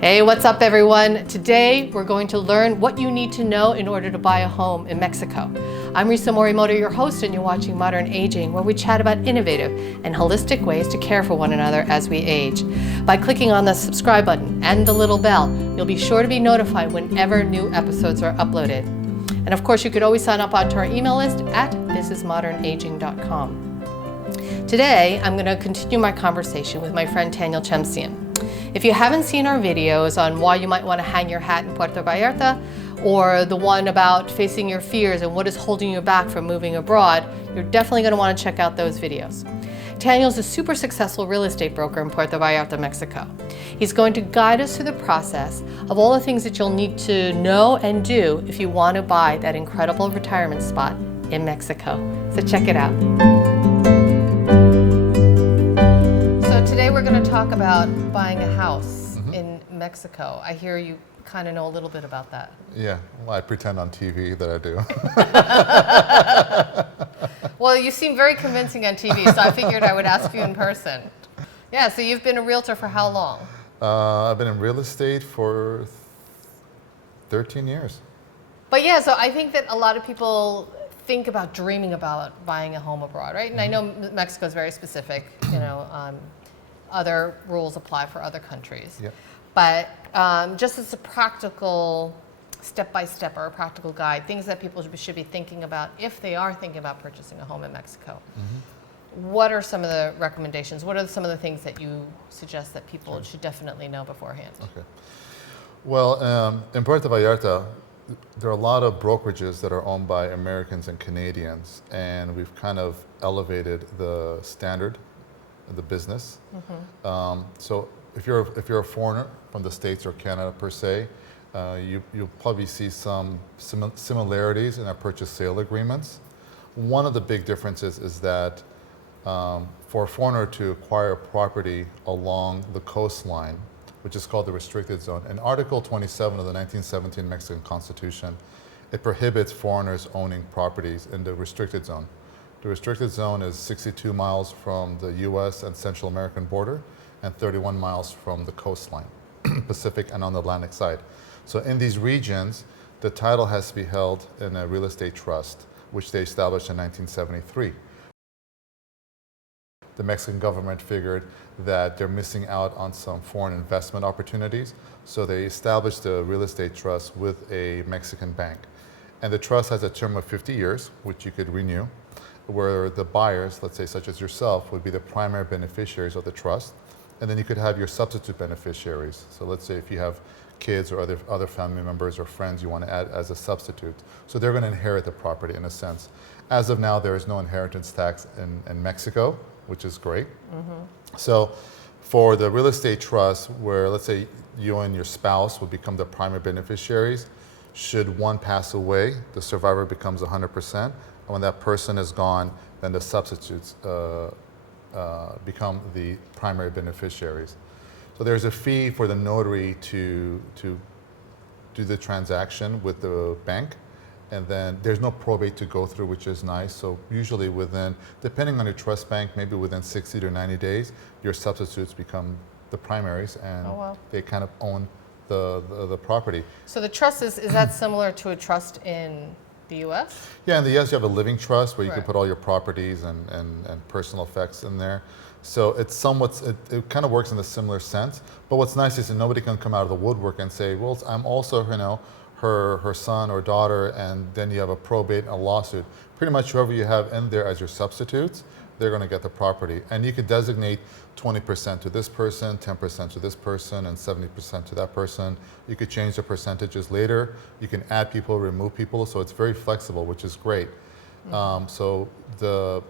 Hey, what's up everyone? Today we're going to learn what you need to know in order to buy a home in Mexico. I'm Risa Morimoto, your host, and you're watching Modern Aging, where we chat about innovative and holistic ways to care for one another as we age. By clicking on the subscribe button and the little bell, you'll be sure to be notified whenever new episodes are uploaded. And of course, you could always sign up onto our email list at thisismodernaging.com. Today, I'm going to continue my conversation with my friend Taniel Chemsian. If you haven't seen our videos on why you might want to hang your hat in Puerto Vallarta, or the one about facing your fears and what is holding you back from moving abroad, you're definitely going to want to check out those videos. Taniel's a super successful real estate broker in Puerto Vallarta, Mexico. He's going to guide us through the process of all the things that you'll need to know and do if you want to buy that incredible retirement spot in Mexico. So check it out. So today we're going to talk about buying a house in Mexico. I hear you kind of know a little bit about that. Yeah, well, I pretend on TV that I do. Well, you seem very convincing on TV, so I figured I would ask you in person. Yeah, so you've been a realtor for how long? I've been in real estate for 13 years. But yeah, so I think that a lot of people think about dreaming about buying a home abroad, right? And I know Mexico is very specific, you know, other rules apply for other countries. Yep. But just as a practical step-by-step or a practical guide, things that people should be thinking about if they are thinking about purchasing a home in Mexico. What are some of the recommendations? What are some of the things that you suggest that people should definitely know beforehand? Okay. Well, in Puerto Vallarta, there are a lot of brokerages that are owned by Americans and Canadians, and we've kind of elevated the standard of the business. So if you're a foreigner from the States or Canada per se, you'll probably see some similarities in our purchase-sale agreements. One of the big differences is that for a foreigner to acquire a property along the coastline, which is called the restricted zone, in Article 27 of the 1917 Mexican Constitution, it prohibits foreigners owning properties in the restricted zone. The restricted zone is 62 miles from the U.S. and Central American border and 31 miles from the coastline, Pacific and on the Atlantic side. So in these regions, the title has to be held in a real estate trust, which they established in 1973. The Mexican government figured that they're missing out on some foreign investment opportunities, so they established a real estate trust with a Mexican bank. And the trust has a term of 50 years, which you could renew, where the buyers, let's say such as yourself, would be the primary beneficiaries of the trust. And then you could have your substitute beneficiaries. So let's say if you have kids or other family members or friends you want to add as a substitute. So they're going to inherit the property in a sense. As of now, there is no inheritance tax in Mexico, which is great. So for the real estate trust, where let's say you and your spouse will become the primary beneficiaries, should one pass away, the survivor becomes 100%. And when that person is gone, then the substitutes become the primary beneficiaries. So there's a fee for the notary to do the transaction with the bank, and then there's no probate to go through, which is nice. So usually within, depending on your trust bank, maybe within 60 to 90 days, your substitutes become the primaries, and they kind of own the property. So the trust is that similar to a trust in the U.S.? Yeah, in the U.S. you have a living trust where you can put all your properties and personal effects in there. So it's somewhat, it kind of works in a similar sense. But what's nice is that nobody can come out of the woodwork and say, well, I'm also, you know, her son or daughter, and then you have a probate and a lawsuit. Pretty much whoever you have in there as your substitutes, they're going to get the property. And you could designate 20% to this person, 10% to this person, and 70% to that person. You could change the percentages later. You can add people, remove people, so it's very flexible, which is great. So the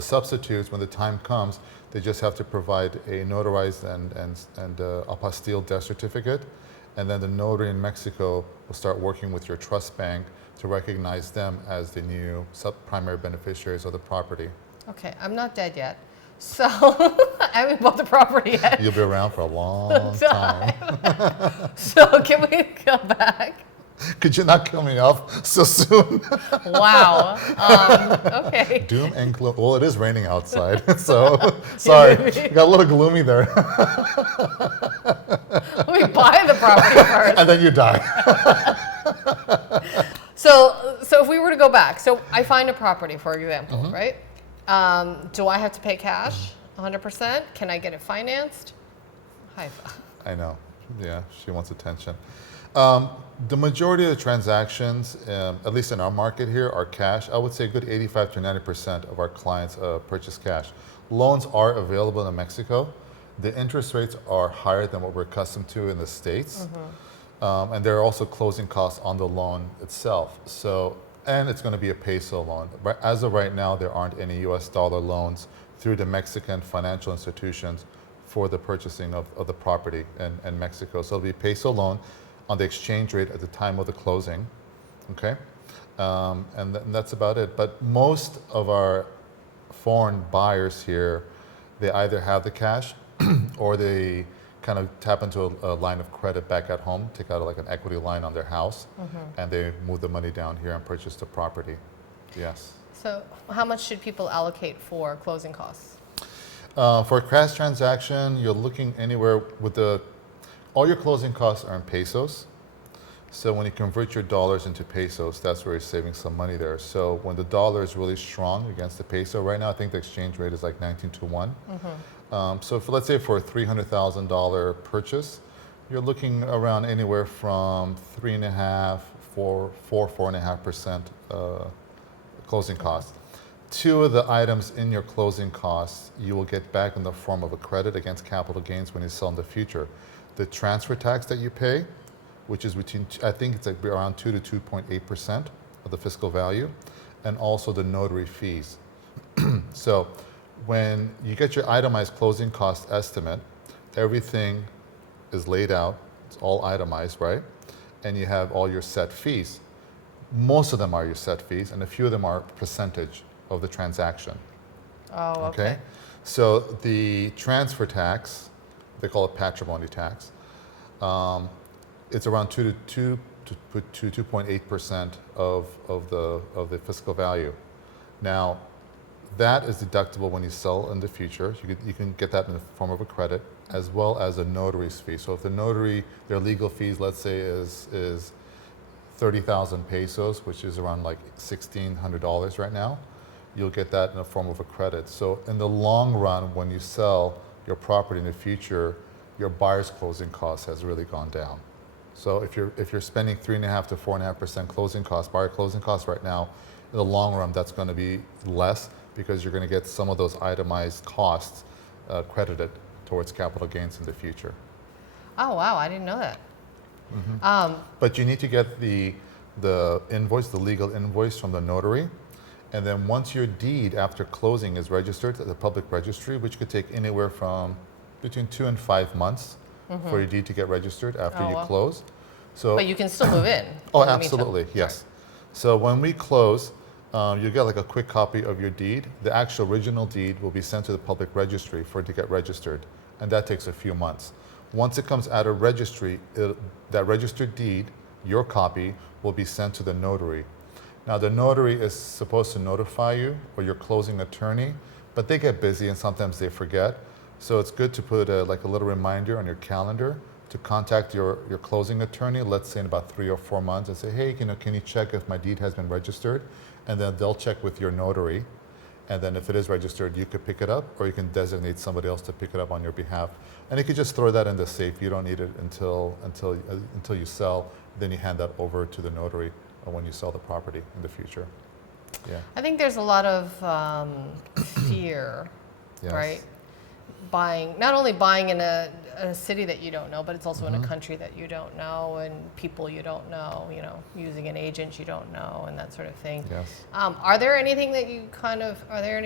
substitutes, when the time comes, they just have to provide a notarized and apostille death certificate, and then the notary in Mexico will start working with your trust bank to recognize them as the new primary beneficiaries of the property. Okay, I'm not dead yet, so I haven't bought the property yet. You'll be around for a long time. So can we go back? Could you not kill me off so soon? Wow. Okay. Doom and gloom. Well, it is raining outside, so sorry. Got a little gloomy there. Let me buy the property first. And then you die. So if we were to go back, so I find a property, for example, right? Do I have to pay cash 100%? Can I get it financed? High five. I know. Yeah, she wants attention. The majority of the transactions, at least in our market here, are cash. I would say a good 85 to 90% of our clients purchase cash. Loans are available in Mexico. The interest rates are higher than what we're accustomed to in the States. And there are also closing costs on the loan itself. So, and it's going to be a peso loan. But as of right now, there aren't any US dollar loans through the Mexican financial institutions for the purchasing of the property in Mexico. So it'll be a peso loan on the exchange rate at the time of the closing, okay? And that's about it. But most of our foreign buyers here, they either have the cash or they kind of tap into a line of credit back at home, take out like an equity line on their house, and they move the money down here and purchase the property. Yes. So how much should people allocate for closing costs? For a cash transaction, you're looking anywhere with all your closing costs are in pesos. So when you convert your dollars into pesos, that's where you're saving some money there. So when the dollar is really strong against the peso, right now I think the exchange rate is like 19 to 1. So let's say for a $300,000 purchase, you're looking around anywhere from 3.5%, 4.5% closing costs. Two of the items in your closing costs you will get back in the form of a credit against capital gains when you sell in the future. The transfer tax that you pay, which is between, I think it's like around 2 to 2.8% of the fiscal value, and also the notary fees. So when you get your itemized closing cost estimate, everything is laid out, it's all itemized, right? And you have all your set fees. Most of them are your set fees, and a few of them are percentage of the transaction. Oh, okay. So the transfer tax, they call it patrimony tax, it's around 2 to 2.8% of the fiscal value. Now, that is deductible when you sell in the future. You can get that in the form of a credit, as well as a notary's fee. So if the notary, their legal fees, let's say, is 30,000 pesos, which is around like $1,600 right now, you'll get that in the form of a credit. So in the long run, when you sell your property in the future, your buyer's closing cost has really gone down. So if you're spending 3.5 to 4.5% closing costs, buyer closing costs right now, in the long run, that's going to be less because you're going to get some of those itemized costs credited towards capital gains in the future. Oh wow, I didn't know that. But you need to get the invoice, the legal invoice from the notary. And then once your deed after closing is registered at the public registry, which could take anywhere from between 2 and 5 months for your deed to get registered after you close. So, but you can still move in. oh, absolutely, yes. So when we close, you get like a quick copy of your deed. The actual original deed will be sent to the public registry for it to get registered, and that takes a few months. Once it comes out of registry, that registered deed, your copy, will be sent to the notary. Now the notary is supposed to notify you or your closing attorney, but they get busy and sometimes they forget. So it's good to put like a little reminder on your calendar to contact your closing attorney, let's say in about 3 or 4 months, and say, hey, can you check if my deed has been registered? And then they'll check with your notary. And then if it is registered, you could pick it up, or you can designate somebody else to pick it up on your behalf. And you could just throw that in the safe. You don't need it until you sell. Then you hand that over to the notary when you sell the property in the future. Yeah. I think there's a lot of fear, Yes. right? Not only buying in a city that you don't know, but it's also in a country that you don't know, and people you don't know, using an agent you don't know, and that sort of thing. Yes. Are there any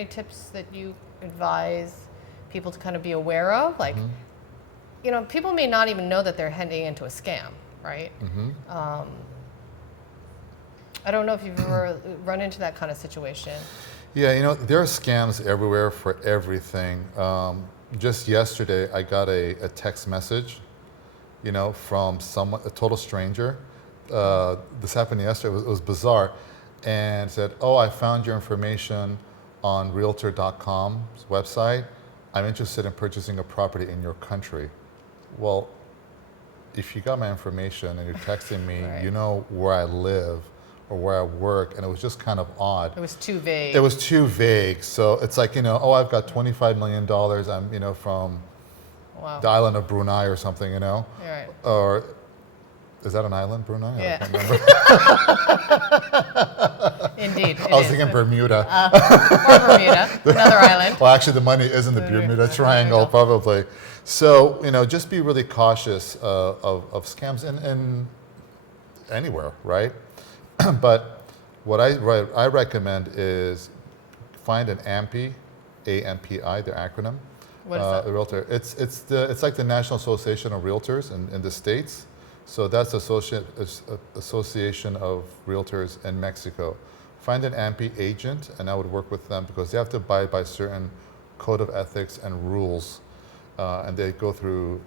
tips that you advise people to kind of be aware of? Like, people may not even know that they're heading into a scam, right? I don't know if you've ever run into that kind of situation. Yeah, there are scams everywhere for everything. Just yesterday, I got a text message, from a total stranger, This happened yesterday. It was bizarre, and said, "Oh, I found your information on Realtor.com's website. I'm interested in purchasing a property in your country." Well, if you got my information and you're texting me, Right. you know where I live or where I work, and it was just kind of odd. It was too vague. It was too vague. So it's like, oh, I've got $25 million. I'm, from Wow. the island of Brunei or something, You're right. Or is that an island, Brunei? Yeah. I can't remember. Indeed. I was thinking Bermuda. Or Bermuda, another island. Well, actually, the money is in the Bermuda Triangle, probably. So, just be really cautious of scams in anywhere, right? But what I recommend is find an AMPI, AMPI, their acronym. What is that? A realtor. It's like the National Association of Realtors in the States. So that's Association of Realtors in Mexico. Find an AMPI agent, and I would work with them because they have to abide by certain code of ethics and rules, and they go through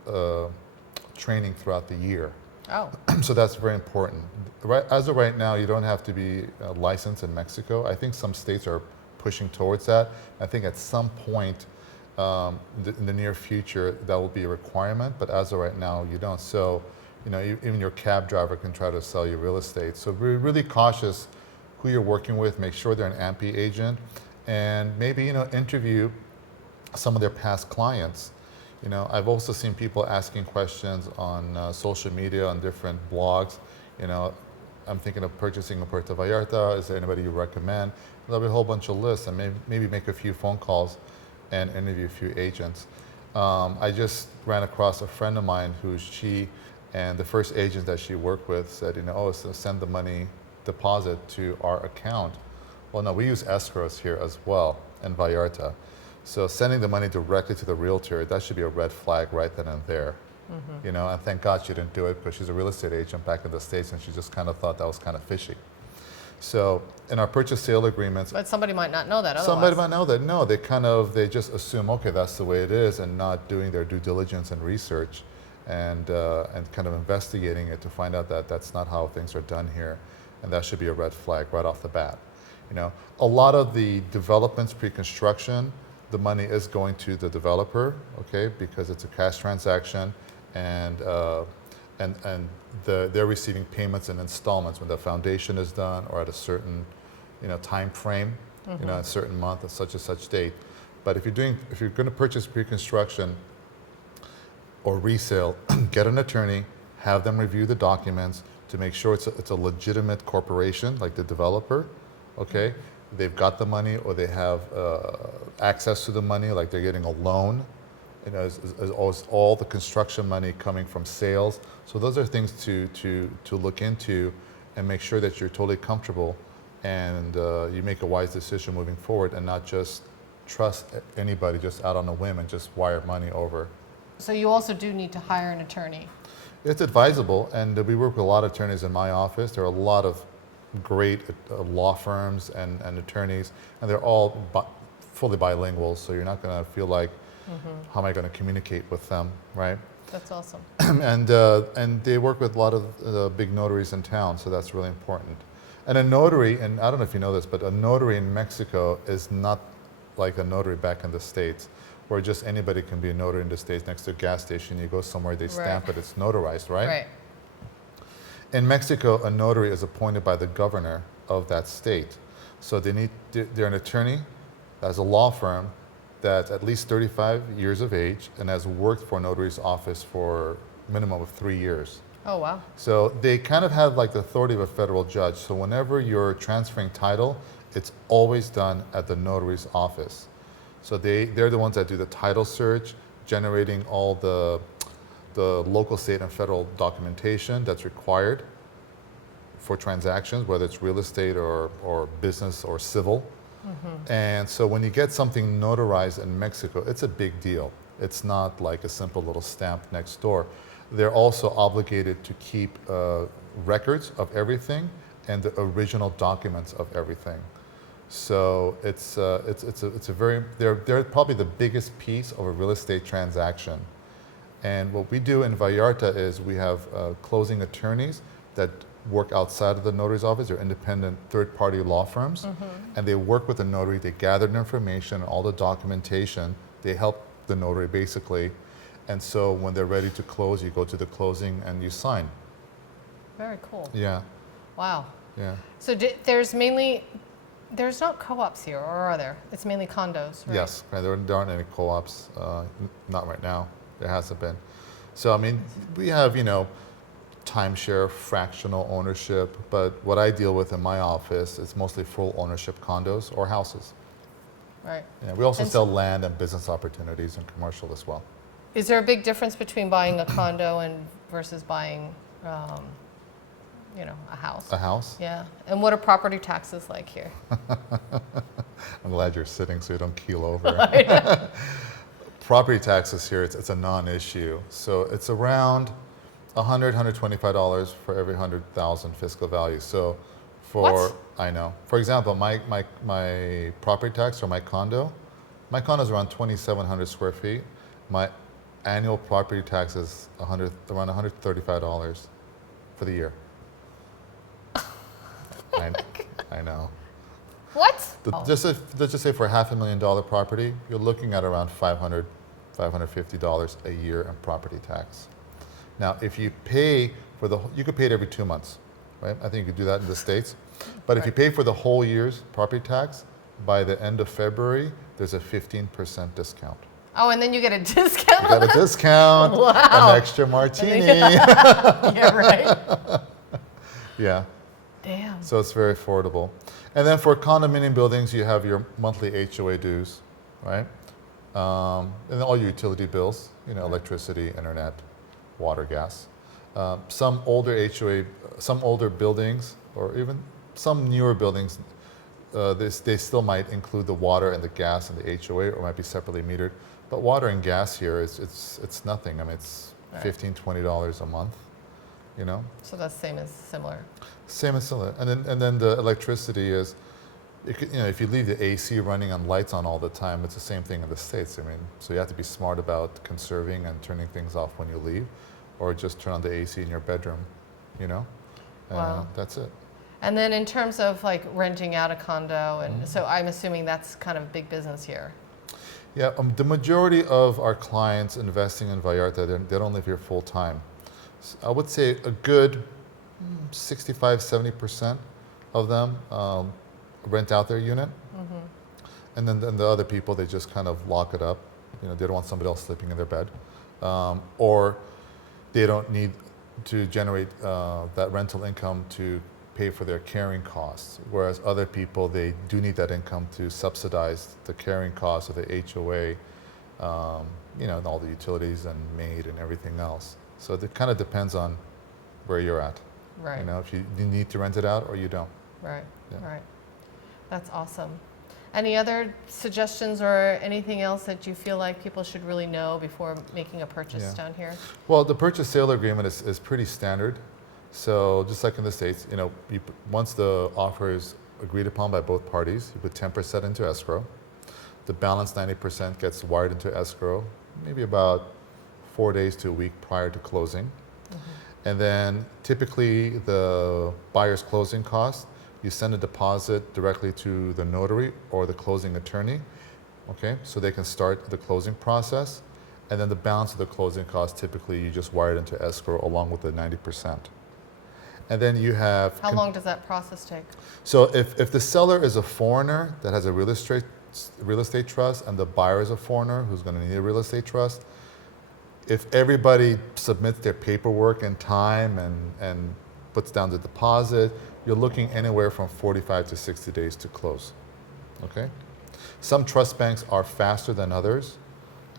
training throughout the year. Oh. So that's very important. As of right now, you don't have to be licensed in Mexico. I think some states are pushing towards that. I think at some point in the near future, that will be a requirement, but as of right now, you don't. So, even your cab driver can try to sell you real estate. So be really cautious who you're working with. Make sure they're an AMPI agent, and maybe, interview some of their past clients. I've also seen people asking questions on social media, on different blogs. I'm thinking of purchasing in Puerto Vallarta. Is there anybody you recommend? There'll be a whole bunch of lists, and maybe make a few phone calls and interview a few agents. I just ran across a friend of mine and the first agent that she worked with said, so send the money deposit to our account. Well, no, we use escrows here as well in Vallarta. So sending the money directly to the realtor, that should be a red flag right then and there. Mm-hmm. And thank God she didn't do it because she's a real estate agent back in the States, and she just kind of thought that was kind of fishy. So in our purchase sale agreements. But somebody might not know that otherwise. Somebody might know that. No, they just assume, okay, that's the way it is, and not doing their due diligence and research and kind of investigating it to find out that that's not how things are done here. And that should be a red flag right off the bat. A lot of the developments pre-construction, the money is going to the developer, okay, because it's a cash transaction, and they're receiving payments in installments when the foundation is done or at a certain, time frame, Mm-hmm. A certain month at such and such date. But if you're going to purchase pre-construction or resale, get an attorney, have them review the documents to make sure it's a legitimate corporation, like the developer, okay? They've got the money, or they have access to the money, like they're getting a loan. Is all the construction money coming from sales. So those are things to look into and make sure that you're totally comfortable and you make a wise decision moving forward, and not just trust anybody just out on a whim and just wire money over. So you also do need to hire an attorney. It's advisable, and we work with a lot of attorneys in my office. There are a lot of great law firms and attorneys, and they're all fully bilingual, so you're not going to feel like, how am I going to communicate with them, right? That's awesome. And they work with a lot of big notaries in town, so that's really important. And a notary, and I don't know if you know this, but a notary in Mexico is not like a notary back in the States, where just anybody can be a notary in the States. Next to a gas station, you go somewhere, they stamp it, it's notarized, right? Right. In Mexico, a notary is appointed by the governor of that state. So they're an attorney, has a law firm that's at least 35 years of age and has worked for a notary's office for a minimum of 3 years. Oh, wow. So they kind of have like the authority of a federal judge. So whenever you're transferring title, it's always done at the notary's office. So they're the ones that do the title search, generating all the local, state, and federal documentation that's required for transactions, whether it's real estate or business or civil. Mm-hmm. And so when you get something notarized in Mexico, it's a big deal. It's not like a simple little stamp next door. They're also obligated to keep records of everything and the original documents of everything. So they're probably the biggest piece of a real estate transaction. And what we do in Vallarta is we have closing attorneys that work outside of the notary's office. They're independent third-party law firms, and they work with the notary. They gather the information, all the documentation. They help the notary basically, and so when they're ready to close, you go to the closing and you sign. Very cool. Yeah. Wow. Yeah. So there's not co-ops here, or are there? It's mainly condos, right? Yes, right. There aren't any co-ops, not right now. There hasn't been. So I mean, we have, you know, timeshare, fractional ownership, but what I deal with in my office is mostly full ownership condos or houses. Right. Yeah, we also And sell land and business opportunities and commercial as well. Is there a big difference between buying a condo and versus buying, you know, a house? A house? Yeah. And what are property taxes like here? I'm glad you're sitting so you don't keel over. Property taxes here, it's a non-issue. So it's around $100, $125 for every 100,000 fiscal value. So What? I know. For example, my property tax for my condo is around 2,700 square feet. My annual property tax is around $135 for the year. I know. What? Let's just say for a $500,000 property, you're looking at around $500, $550 a year in property tax. Now, if you pay for you could pay it every 2 months, right? I think you could do that in the States. But if you pay for the whole year's property tax, by the end of February, there's a 15% discount. Oh, and then you get a discount? You got a discount, Wow. an extra martini. Yeah, right. Yeah. Damn. So it's very affordable. And then for condominium buildings, you have your monthly HOA dues, right? And then all your utility bills, you know, electricity, internet, water, gas. Some older buildings, or even some newer buildings, they still might include the water and the gas and the HOA, or might be separately metered. But water and gas here it's nothing. I mean, it's $15, $20 a month, you know. So that's similar. Same as similar. And then the electricity is, you know, if you leave the AC running and lights on all the time, it's the same thing in the States. I mean, so you have to be smart about conserving and turning things off when you leave, or just turn on the AC in your bedroom, you know. Wow. That's it. And then in terms of like renting out a condo, and so I'm assuming that's kind of big business here. Yeah, the majority of our clients investing in Vallarta, they don't live here full time. So I would say a good 65, 70% of them rent out their unit. And then the other people, they just kind of lock it up. You know, they don't want somebody else sleeping in their bed. Or they don't need to generate that rental income to pay for their carrying costs. Whereas other people, they do need that income to subsidize the carrying costs of the HOA, you know, and all the utilities and maid and everything else. So it kind of depends on where you're at. Right. You know, if you need to rent it out or you don't. Right. Yeah. Right. That's awesome. Any other suggestions or anything else that you feel like people should really know before making a purchase down here? Well, the purchase sale agreement is pretty standard. So just like in the States, you know, once the offer is agreed upon by both parties, you put 10% into escrow. The balance 90% gets wired into escrow, maybe about 4 days to a week prior to closing. And then typically the buyer's closing costs, you send a deposit directly to the notary or the closing attorney, okay? So they can start the closing process. And then the balance of the closing costs, typically you just wire it into escrow along with the 90%. And then you have... How long does that process take? So if the seller is a foreigner that has a real estate trust and the buyer is a foreigner who's going to need a real estate trust, if everybody submits their paperwork in time and puts down the deposit, you're looking anywhere from 45 to 60 days to close, okay? Some trust banks are faster than others,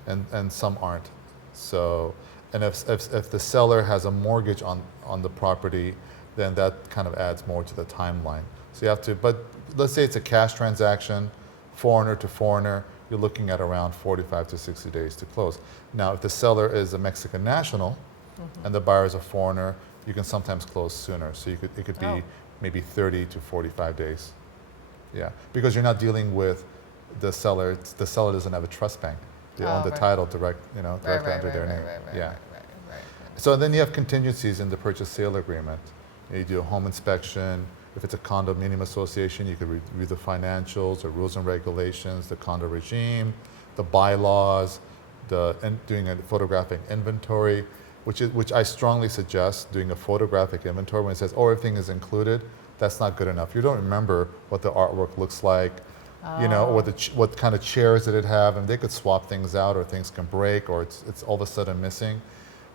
and some aren't. So, and if the seller has a mortgage on the property, then that kind of adds more to the timeline. So you have to, but let's say it's a cash transaction, foreigner to foreigner, you're looking at around 45 to 60 days to close. Now, if the seller is a Mexican national and the buyer is a foreigner, you can sometimes close sooner. So it could be maybe 30 to 45 days. Yeah, because you're not dealing with the seller. The seller doesn't have a trust bank. They own the title directly under their name. Right. So then you have contingencies in the purchase sale agreement. You do a home inspection. If it's a condominium association, you could review the financials, the rules and regulations, the condo regime, the bylaws, doing a photographic inventory, which I strongly suggest doing a photographic inventory when it says, oh, everything is included. That's not good enough. You don't remember what the artwork looks like, you know, or what kind of chairs did it have, and they could swap things out, or things can break, or it's all of a sudden missing.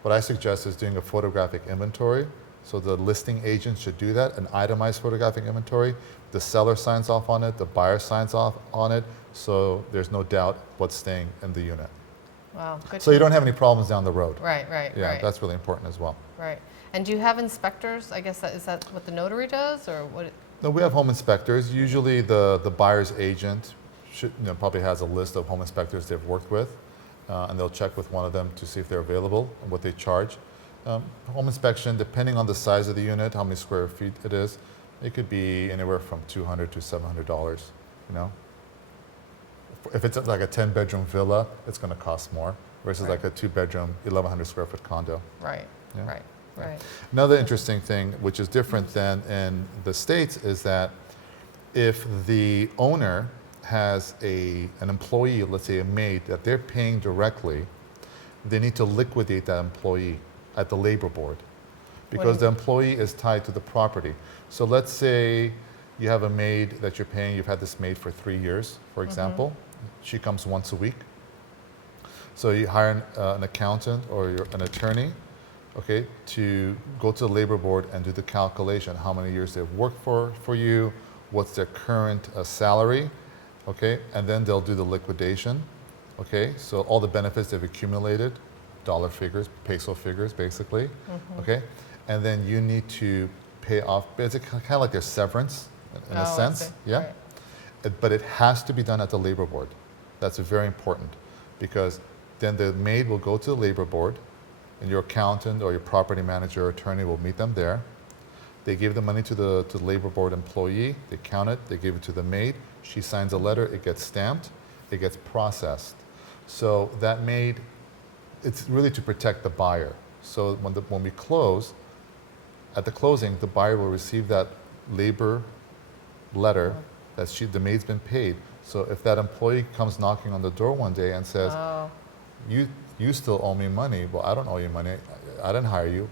What I suggest is doing a photographic inventory. So the listing agent should do that, an itemized photographic inventory. The seller signs off on it, the buyer signs off on it, so there's no doubt what's staying in the unit. Wow, good. So you don't have any problems down the road. Right. Yeah, that's really important as well. Right. And do you have inspectors? I guess is that what the notary does, or what? No, we have home inspectors. Usually the buyer's agent probably has a list of home inspectors they've worked with, and they'll check with one of them to see if they're available and what they charge. Home inspection, depending on the size of the unit, how many square feet it is, it could be anywhere from $200 to $700, you know. If it's like a 10-bedroom villa, it's going to cost more versus like a 2-bedroom, 1,100 square foot condo. Right, Yeah. right. Another interesting thing, which is different than in the States, is that if the owner has an employee, let's say a maid, that they're paying directly, they need to liquidate that employee at the labor board because the employee is tied to the property. So let's say you have a maid that you're paying, you've had this maid for 3 years, for example. She comes once a week. So you hire an accountant or an attorney, okay, to go to the labor board and do the calculation, how many years they've worked for you, what's their current salary, okay, and then they'll do the liquidation, okay, so all the benefits they've accumulated, dollar figures, peso figures, basically, okay, and then you need to pay off, it's kind of like their severance in a sense, yeah, right. But it has to be done at the labor board. That's very important because then the maid will go to the labor board and your accountant or your property manager or attorney will meet them there. They give the money to the labor board employee, they count it, they give it to the maid, she signs a letter, it gets stamped, it gets processed. So that maid, it's really to protect the buyer. So when we close, at the closing, the buyer will receive that labor letter that the maid's been paid. So if that employee comes knocking on the door one day and says, you still owe me money, well, I don't owe you money, I didn't hire you,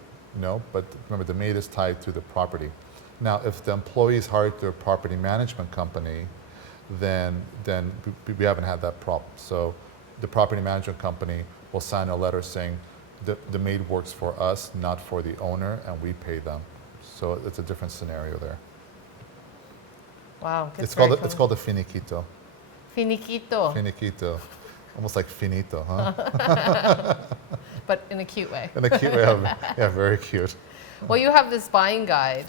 but remember the maid is tied to the property. Now, if the employee is hired through a property management company, then we haven't had that problem. So the property management company will sign a letter saying the maid works for us, not for the owner, and we pay them. So it's a different scenario there. Wow, it's called a finiquito. Finiquito. Finiquito, almost like finito, huh? But in a cute way. In a cute way, yeah, very cute. Well, you have this buying guide.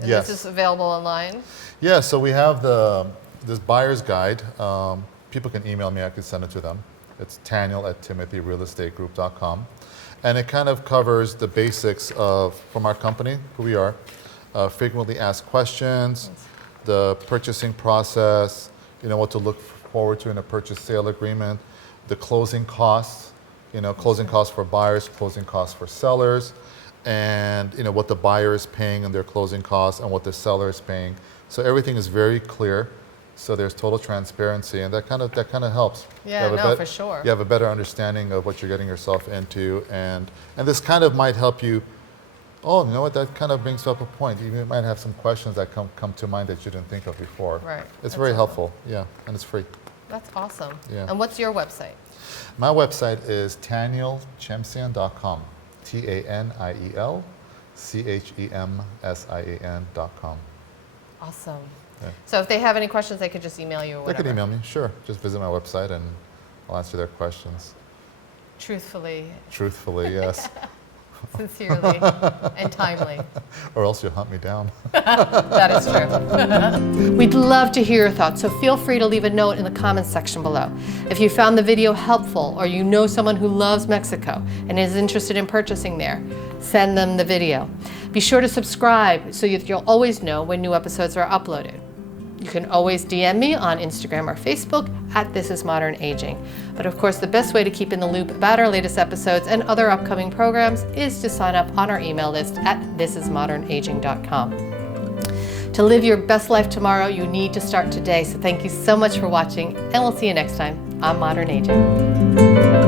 And yes. This is available online? Yeah, so we have this buyer's guide. People can email me, I can send it to them. It's Taniel@timothyrealestategroup.com. And it kind of covers the basics from our company, who we are, frequently asked questions, the purchasing process, what to look forward to in a purchase-sale agreement, the closing costs, closing costs for buyers, closing costs for sellers, and what the buyer is paying and their closing costs and what the seller is paying. So everything is very clear. So there's total transparency, and that kind of helps. Yeah, for sure. You have a better understanding of what you're getting yourself into, and this kind of might help you. Oh, you know what? That kind of brings up a point. You might have some questions that come to mind that you didn't think of before. Right. It's very helpful. Yeah, and it's free. That's awesome. Yeah. And what's your website? My website is TanielChemsian.com. TanielChemsian.com. Awesome. Yeah. So if they have any questions, they could just email you or whatever. They could email me, sure. Just visit my website and I'll answer their questions. Truthfully. Truthfully, yes. Sincerely and timely. Or else you'll hunt me down. That is true. We'd love to hear your thoughts, so feel free to leave a note in the comments section below. If you found the video helpful or you know someone who loves Mexico and is interested in purchasing there, send them the video. Be sure to subscribe so that you'll always know when new episodes are uploaded. You can always DM me on Instagram or Facebook at This Is Modern Aging. But of course, the best way to keep in the loop about our latest episodes and other upcoming programs is to sign up on our email list at thisismodernaging.com. To live your best life tomorrow, you need to start today. So thank you so much for watching, and we'll see you next time on Modern Aging.